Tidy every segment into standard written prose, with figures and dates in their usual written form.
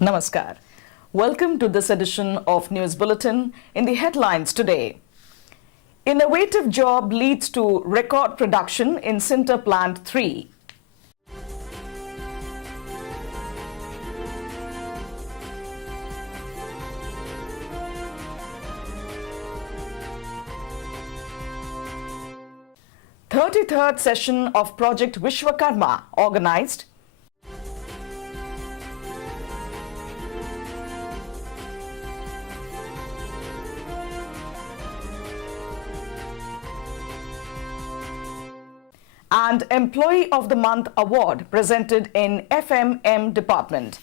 Namaskar. Welcome to this edition of News Bulletin. In the headlines today, innovative job leads to record production in Sinter Plant 3. Third session of Project Vishwakarma organized. And Employee of the Month Award presented in FMM department.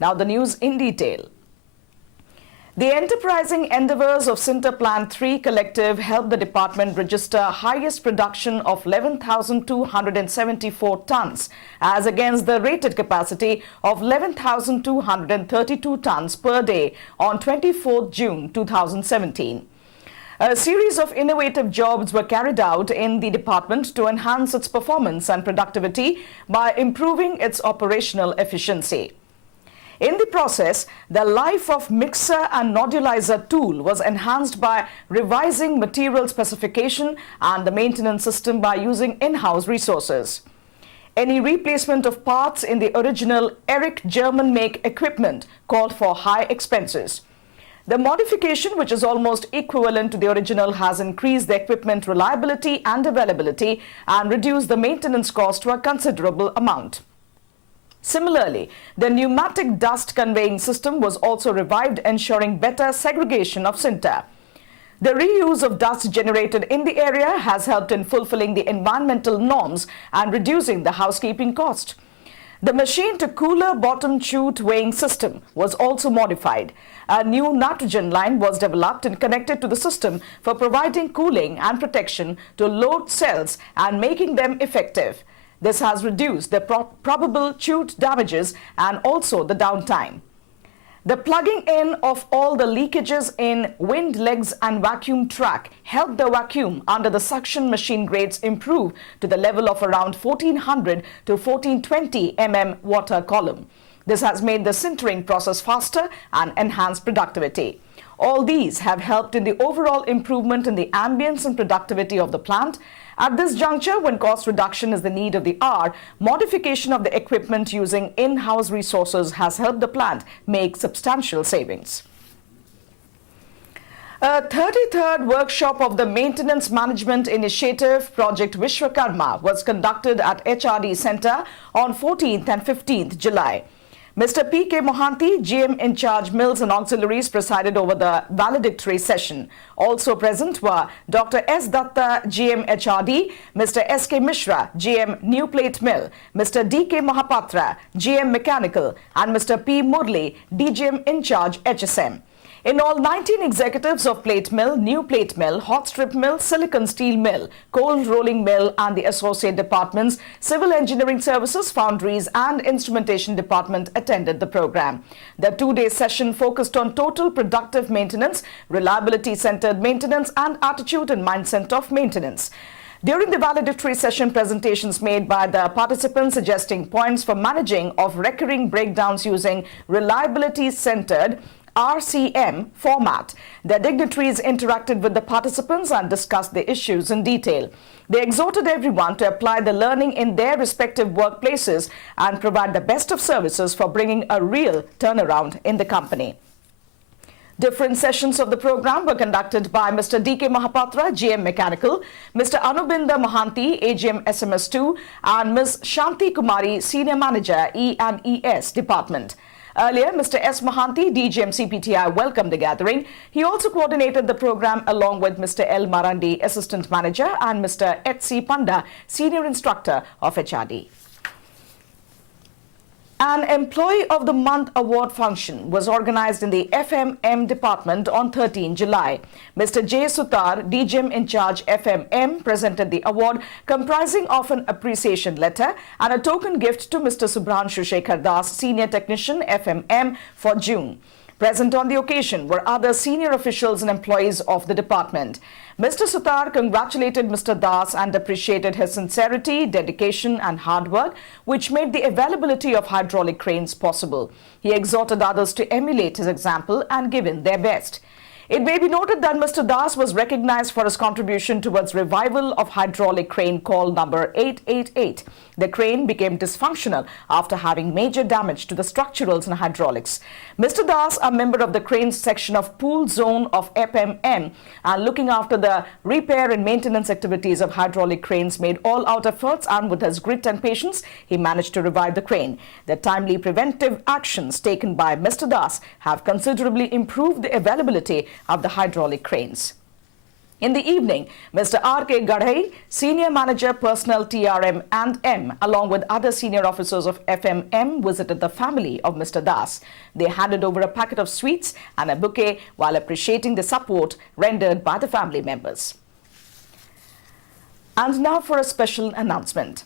Now the news in detail. The enterprising endeavors of Sinter Plant 3 Collective helped the department register highest production of 11,274 tons as against the rated capacity of 11,232 tons per day on 24th June 2017. A series of innovative jobs were carried out in the department to enhance its performance and productivity by improving its operational efficiency. In the process, the life of mixer and nodulizer tool was enhanced by revising material specification and the maintenance system by using in-house resources. Any replacement of parts in the original Eric German-make equipment called for high expenses. The modification, which is almost equivalent to the original, has increased the equipment reliability and availability and reduced the maintenance cost to a considerable amount. Similarly, the pneumatic dust conveying system was also revived, ensuring better segregation of sinter. The reuse of dust generated in the area has helped in fulfilling the environmental norms and reducing the housekeeping cost. The machine to cooler bottom chute weighing system was also modified. A new nitrogen line was developed and connected to the system for providing cooling and protection to load cells and making them effective. This has reduced the probable chute damages and also the downtime. The plugging in of all the leakages in wind legs and vacuum track helped the vacuum under the suction machine grades improve to the level of around 1400 to 1420 mm water column. This has made the sintering process faster and enhanced productivity. All these have helped in the overall improvement in the ambience and productivity of the plant. At this juncture, when cost reduction is the need of the hour, modification of the equipment using in-house resources has helped the plant make substantial savings. A 33rd workshop of the Maintenance Management Initiative Project Vishwakarma was conducted at HRD Center on 14th and 15th July. Mr. P.K. Mohanty, GM in charge Mills and Auxiliaries, presided over the valedictory session. Also present were Dr. S. Datta, GM HRD, Mr. S.K. Mishra, GM New Plate Mill, Mr. D.K. Mahapatra, GM Mechanical, and Mr. P. Murli, DGM in charge HSM. In all, 19 executives of plate mill, new plate mill, hot strip mill, silicon steel mill, cold rolling mill and the associate departments, civil engineering services, foundries and instrumentation department attended the program. The two-day session focused on total productive maintenance, reliability-centered maintenance and attitude and mindset of maintenance. During the valedictory session, presentations made by the participants suggesting points for managing of recurring breakdowns using reliability-centered RCM format. The dignitaries interacted with the participants and discussed the issues in detail. They exhorted everyone to apply the learning in their respective workplaces and provide the best of services for bringing a real turnaround in the company. Different sessions of the program were conducted by Mr. D.K. Mahapatra, GM Mechanical, Mr. Anubinda Mohanty, AGM SMS2, and Ms. Shanti Kumari, Senior Manager, E&ES Department. Earlier, Mr. S. Mohanty, DGM CPTI, welcomed the gathering. He also coordinated the program along with Mr. L. Marandi, Assistant Manager, and Mr. H.C. Panda, Senior Instructor of HRD. An Employee of the Month Award function was organized in the FMM department on 13 July. Mr. J. Sutar, DGM in charge FMM, presented the award comprising of an appreciation letter and a token gift to Mr. Subhranshu Shekhar Das, Senior Technician FMM for June. Present on the occasion were other senior officials and employees of the department. Mr. Sutar congratulated Mr. Das and appreciated his sincerity, dedication and hard work, which made the availability of hydraulic cranes possible. He exhorted others to emulate his example and give in their best. It may be noted that Mr. Das was recognized for his contribution towards revival of hydraulic crane call number 888. The crane became dysfunctional after having major damage to the structurals and hydraulics. Mr. Das, a member of the cranes section of pool zone of FMM and looking after the repair and maintenance activities of hydraulic cranes, made all-out efforts, and with his grit and patience, he managed to revive the crane. The timely preventive actions taken by Mr. Das have considerably improved the availability of the hydraulic cranes. In the evening, Mr. R.K. Gadhai, Senior Manager Personnel TRM and M, along with other senior officers of FMM, visited the family of Mr. Das. They handed over a packet of sweets and a bouquet while appreciating the support rendered by the family members. And now for a special announcement.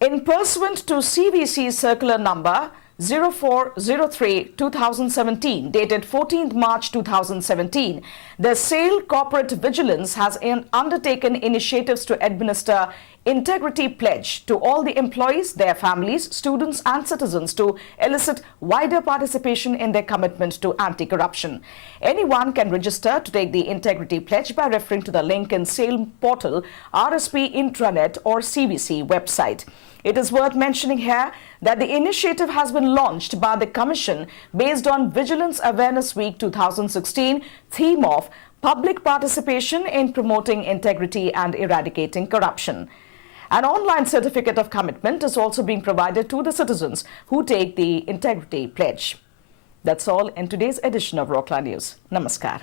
In pursuant to CVC Circular Number 0403-2017, dated 14th March 2017, the SAIL Corporate Vigilance has undertaken initiatives to administer integrity pledge to all the employees, their families, students and citizens to elicit wider participation in their commitment to anti-corruption. Anyone can register to take the integrity pledge by referring to the link in SAIL portal, RSP intranet or CVC website. It is worth mentioning here that the initiative has been launched by the Commission based on Vigilance Awareness Week 2016 theme of public participation in promoting integrity and eradicating corruption. An online certificate of commitment is also being provided to the citizens who take the integrity pledge. That's all in today's edition of Rockland News. Namaskar.